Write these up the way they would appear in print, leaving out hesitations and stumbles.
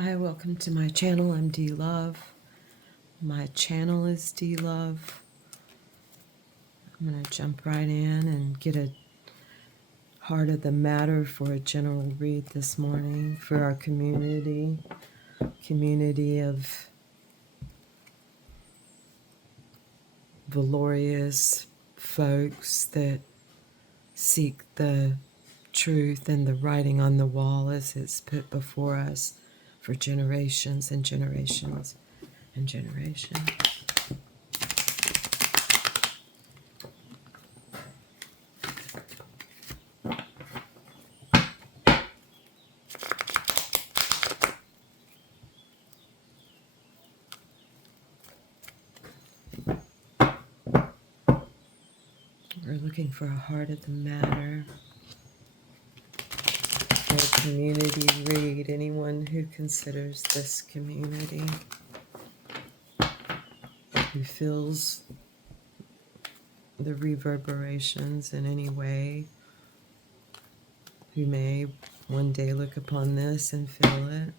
Hi, welcome to my channel. I'm D Love. My channel is D Love. I'm going to jump right in and get a heart of the matter for a general read this morning for our community of valorous folks that seek the truth and the writing on the wall as it's put before us for generations and generations and generations. We're looking for a heart of the matter. A community read. Anyone who considers this community, who feels the reverberations in any way, who may one day look upon this and feel it.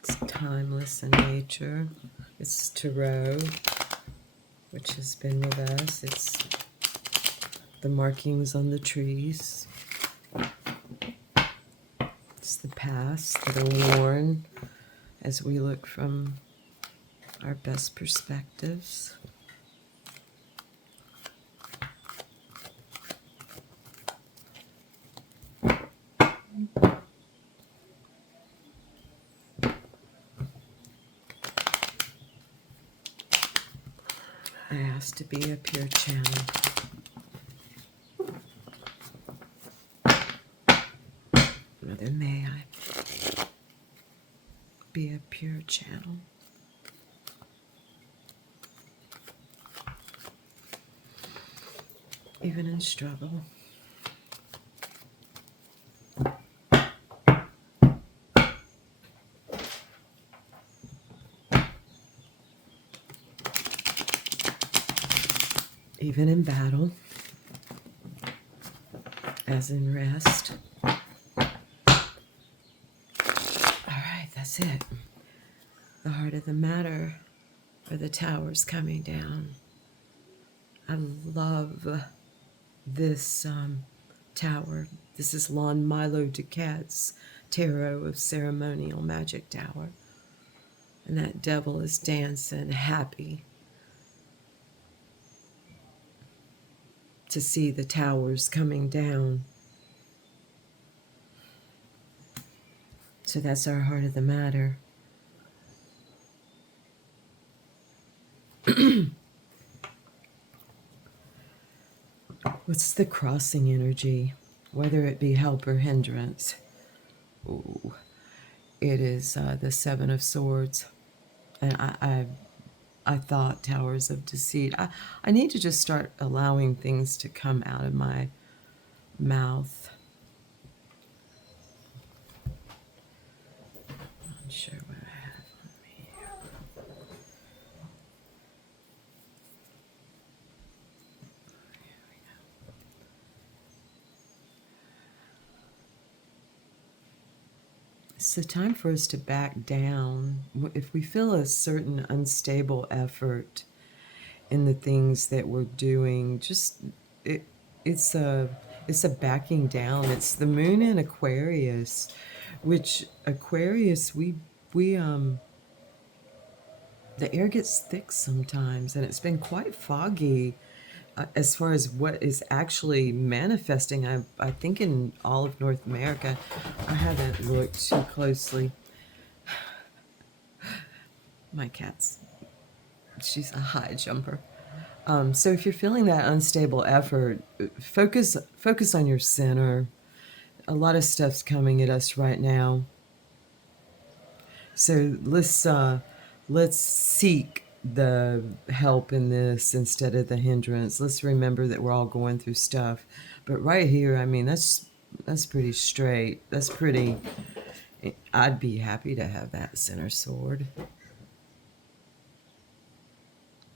It's timeless in nature. It's tarot, which has been with us. It's the markings on the trees. It's the paths that are worn as we look from our best perspectives. I ask to be a pure channel. Mother, may I be a pure channel. Even in struggle. Even in battle. As in rest. All right, that's it. The heart of the matter are the towers coming down. I love this tower. This is Lon Milo Duquette's Tarot of Ceremonial Magic Tower. And that devil is dancing, happy to see the towers coming down. So that's our heart of the matter. What's the crossing energy, whether it be help or hindrance? Ooh, it is the Seven of Swords. And I thought Towers of Deceit. I need to just start allowing things to come out of my mouth. I'm not sure what I have on me here. Here we go. It's the time for us to back down. If we feel a certain unstable effort in the things that we're doing, just it's a backing down. It's the moon in Aquarius, which Aquarius we the air gets thick sometimes, and it's been quite foggy as far as what is actually manifesting. I think in all of North America. I haven't looked too closely. My cat's, she's a high jumper. So if you're feeling that unstable effort, focus on your center. A lot of stuff's coming at us right now. So let's seek the help in this instead of the hindrance. Let's remember that we're all going through stuff. But right here, I mean, that's pretty straight. That's pretty. I'd be happy to have that center sword,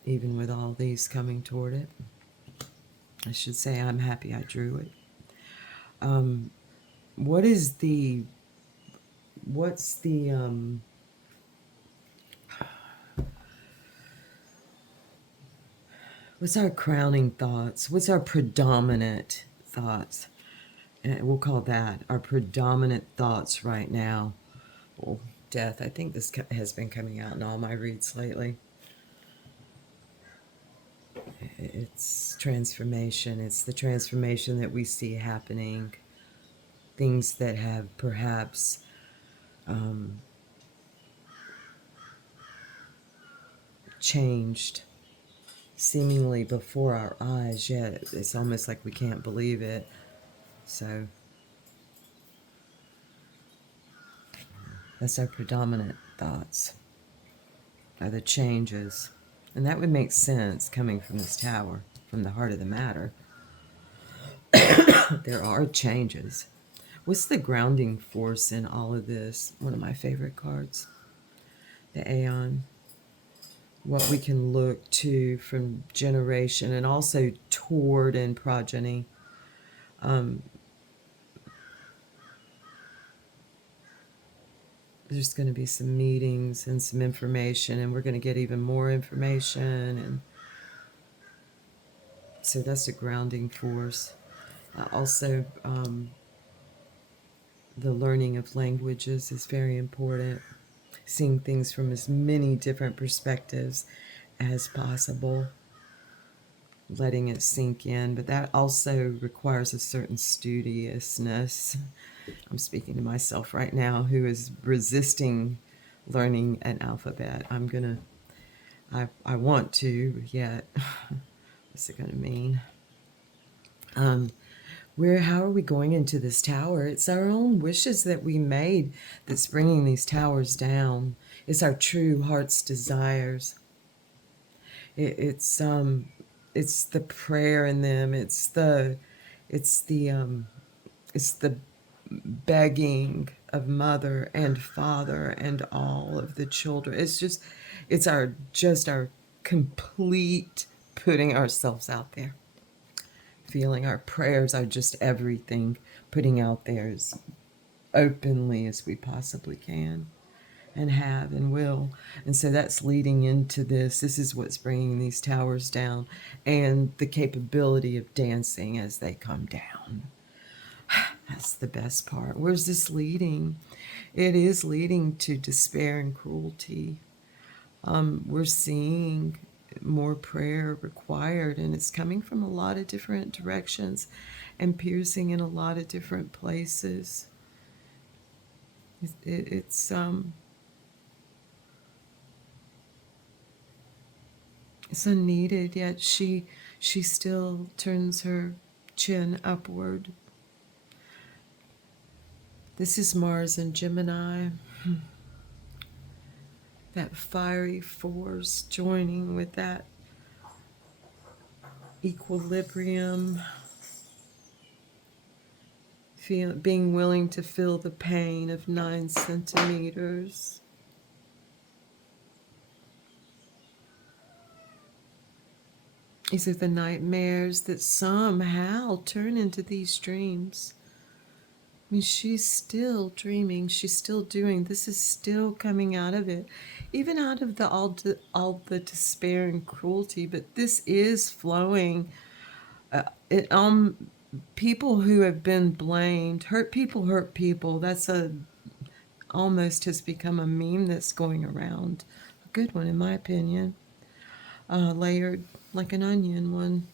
even with all these coming toward it. I should say I'm happy I drew it. what's the what's our crowning thoughts? What's our predominant thoughts? And we'll call that our predominant thoughts right now. Well, death. I think this has been coming out in all my reads lately. It's transformation. It's the transformation that we see happening. Things that have perhaps changed seemingly before our eyes, yet it's almost like we can't believe it. So that's our predominant thoughts, are the changes. And that would make sense coming from this tower, from the heart of the matter. There are changes. What's the grounding force in all of this? One of my favorite cards, the Aeon. What we can look to from generation and also toward and progeny. There's going to be some meetings and some information, and we're going to get even more information. And so that's a grounding force. Also, the learning of languages is very important. Seeing things from as many different perspectives as possible. Letting it sink in. But that also requires a certain studiousness. I'm speaking to myself right now, who is resisting learning an alphabet. I want to, yet what's it gonna mean? How are we going into this tower? It's our own wishes that we made that's bringing these towers down. It's our true heart's desires. It's the prayer in them. It's the begging of mother and father and all of the children. It's our complete putting ourselves out there. Feeling our prayers are just everything, putting out there as openly as we possibly can and have and will. And so that's leading into this. This is what's bringing these towers down, and the capability of dancing as they come down. That's the best part. Where's this leading? It is leading to despair and cruelty. We're seeing more prayer required, and it's coming from a lot of different directions and piercing in a lot of different places. It's unneeded, yet she still turns her chin upward. This is Mars and Gemini. That fiery force joining with that equilibrium. Being willing to feel the pain of 9 centimeters. These are the nightmares that somehow turn into these dreams. I mean, she's still dreaming. She's still doing. This is still coming out of it, even out of all the despair and cruelty. But this is flowing. People who have been blamed, hurt people. That's almost has become a meme that's going around. A good one, in my opinion. Layered like an onion one.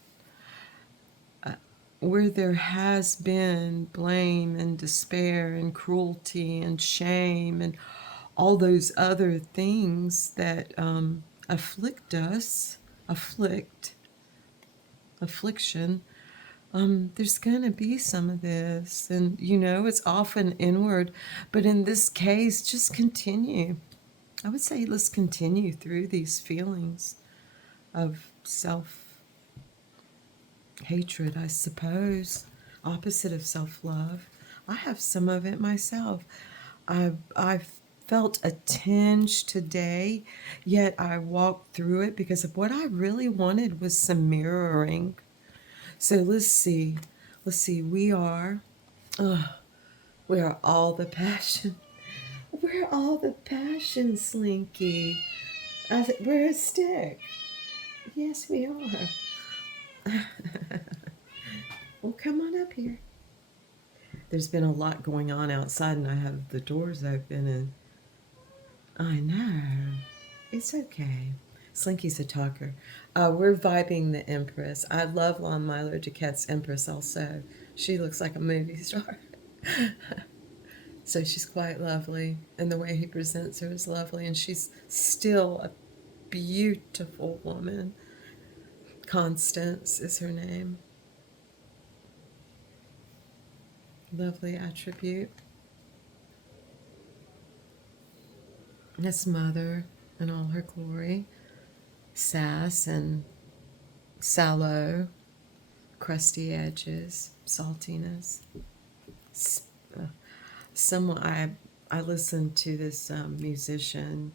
Where there has been blame and despair and cruelty and shame and all those other things that affliction, there's going to be some of this. And, it's often inward. But in this case, just continue. I would say let's continue through these feelings of self-hatred, I suppose. Opposite of self-love. I have some of it myself. I've felt a tinge today, yet I walked through it because of what I really wanted was some mirroring. So let's see. We are Where are all the passion? Where are all the passion, Slinky? We're a stick. Yes, we are. Well, come on up here. There's been a lot going on outside, and I have the doors open, and I know. It's okay. Slinky's a talker. We're vibing the Empress. I love Lon Milo DuQuette's Empress also. She looks like a movie star. So she's quite lovely, and the way he presents her is lovely, and she's still a beautiful woman. Constance is her name. Lovely attribute. That's Mother in all her glory. Sass and sallow, crusty edges, saltiness. I listened to this musician,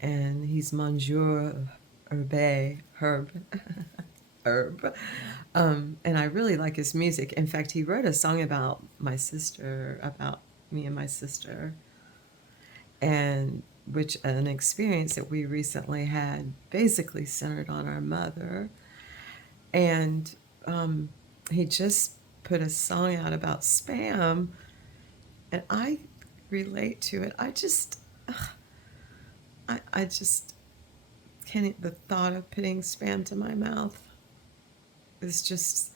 and he's Monsieur Herb. Herb. And I really like his music. In fact, he wrote a song about my sister, about me and my sister, and which an experience that we recently had, basically centered on our mother. And he just put a song out about spam, and I relate to it. I just can't. The thought of putting spam to my mouth is just,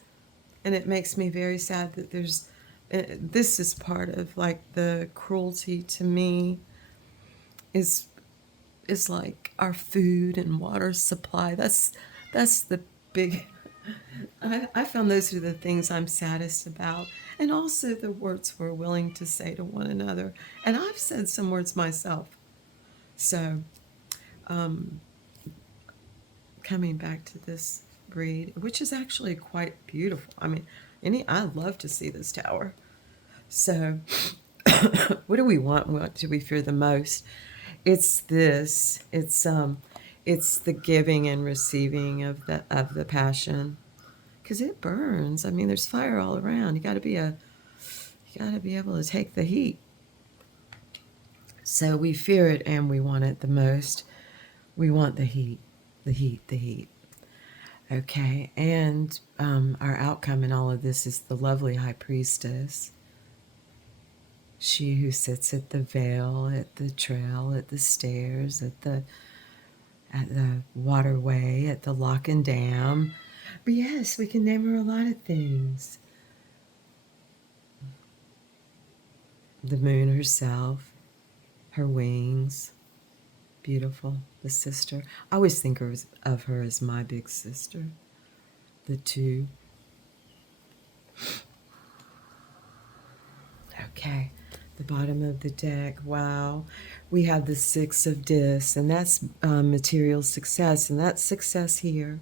and it makes me very sad that there's. This is part of like the cruelty to me. Is like our food and water supply. That's the big. I found those are the things I'm saddest about, and also the words we're willing to say to one another. And I've said some words myself. So, coming back to this breed, which is actually quite beautiful. I mean, I'd love to see this tower. So, what do we want? What do we fear the most? It's this. It's the giving and receiving of the passion, because it burns. I mean, there's fire all around. You got to be able to take the heat. So we fear it and we want it the most. We want the heat, the heat, the heat. Okay, and our outcome in all of this is the lovely High Priestess. She who sits at the veil, at the trail, at the stairs, at the waterway, at the lock and dam. But yes, we can name her a lot of things. The moon herself, her wings, beautiful. The sister. I always think of her as my big sister. The two. Okay. The bottom of the deck, wow. We have the Six of Discs, and that's material success, and that's success here.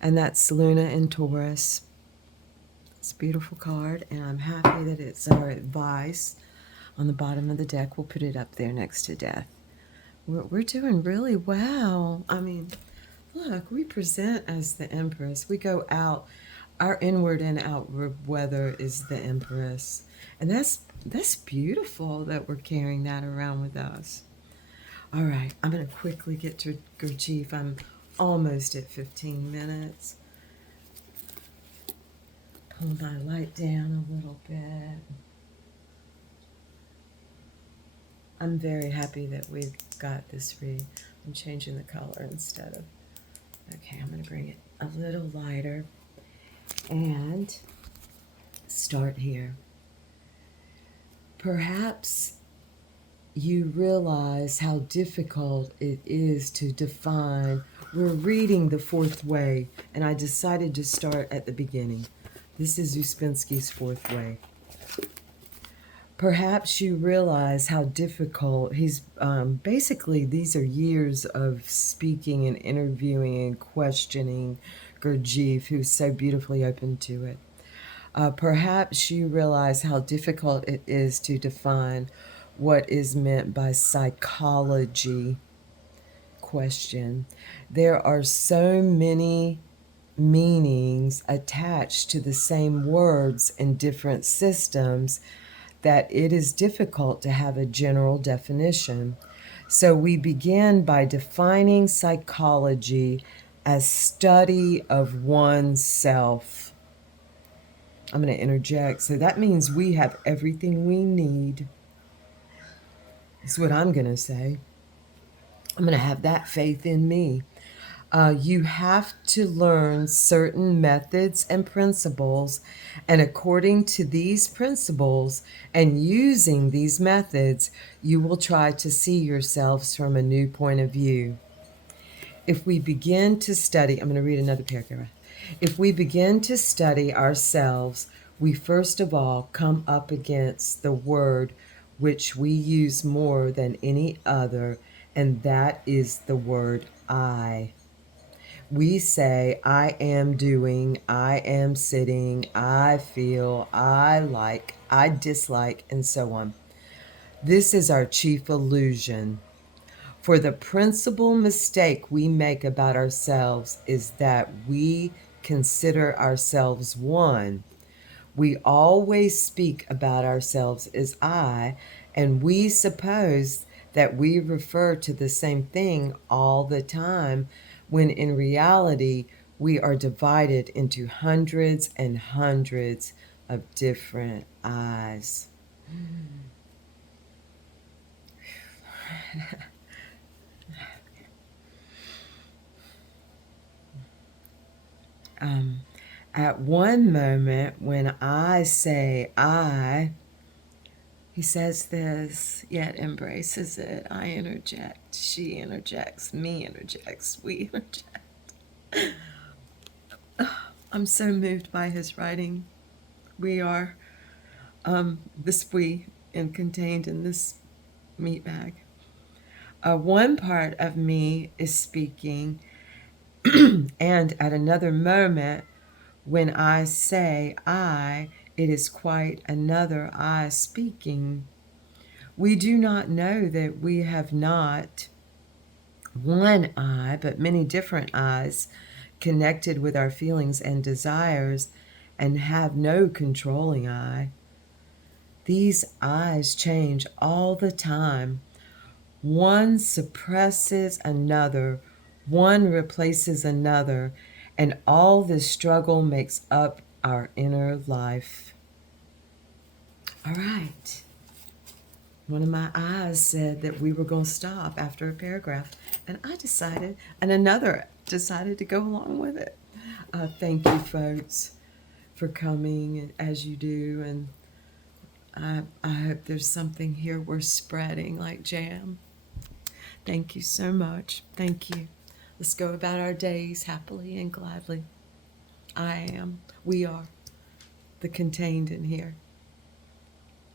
And that's Luna in Taurus. It's a beautiful card, and I'm happy that it's our advice on the bottom of the deck. We'll put it up there next to Death. We're doing really well. I mean, look, we present as the Empress. We go out. Our inward and outward weather is the Empress. And that's beautiful that we're carrying that around with us. All right, I'm going to quickly get to Gurdjieff. I'm almost at 15 minutes. Pull my light down a little bit. I'm very happy that we've got this read. I'm changing the color instead of... Okay, I'm going to bring it a little lighter and start here. Perhaps you realize how difficult it is to define. We're reading The Fourth Way, and I decided to start at the beginning. This is Uspensky's Fourth Way. Perhaps you realize how difficult he's basically these are years of speaking and interviewing and questioning Gurdjieff, who's so beautifully open to it. Perhaps you realize how difficult it is to define what is meant by psychology. Question. There are so many meanings attached to the same words in different systems that it is difficult to have a general definition. So we begin by defining psychology as study of oneself. I'm going to interject. So that means we have everything we need. That's what I'm going to say. I'm going to have that faith in me. You have to learn certain methods and principles, and according to these principles and using these methods, you will try to see yourselves from a new point of view. If we begin to study, I'm going to read another paragraph. If we begin to study ourselves, we first of all come up against the word which we use more than any other, and that is the word I. We say, I am doing, I am sitting, I feel, I like, I dislike, and so on. This is our chief illusion. For the principal mistake we make about ourselves is that we consider ourselves one. We always speak about ourselves as I, and we suppose that we refer to the same thing all the time, when in reality, we are divided into hundreds and hundreds of different I's. At one moment, when I say I, he says this, yet embraces it. I interject, she interjects, me interjects, we interject. I'm so moved by his writing. We are this we and contained in this meat bag. One part of me is speaking, and at another moment, when I say I, it is quite another I speaking. We do not know that we have not one I, but many different I's connected with our feelings and desires, and have no controlling I. These I's change all the time. One suppresses another, one replaces another, and all this struggle makes up our inner life. All right. One of my eyes said that we were going to stop after a paragraph, and another decided to go along with it. Thank you, folks, for coming as you do, and I hope there's something here worth spreading like jam. Thank you so much. Thank you. Let's go about our days happily and gladly. We are the contained in here.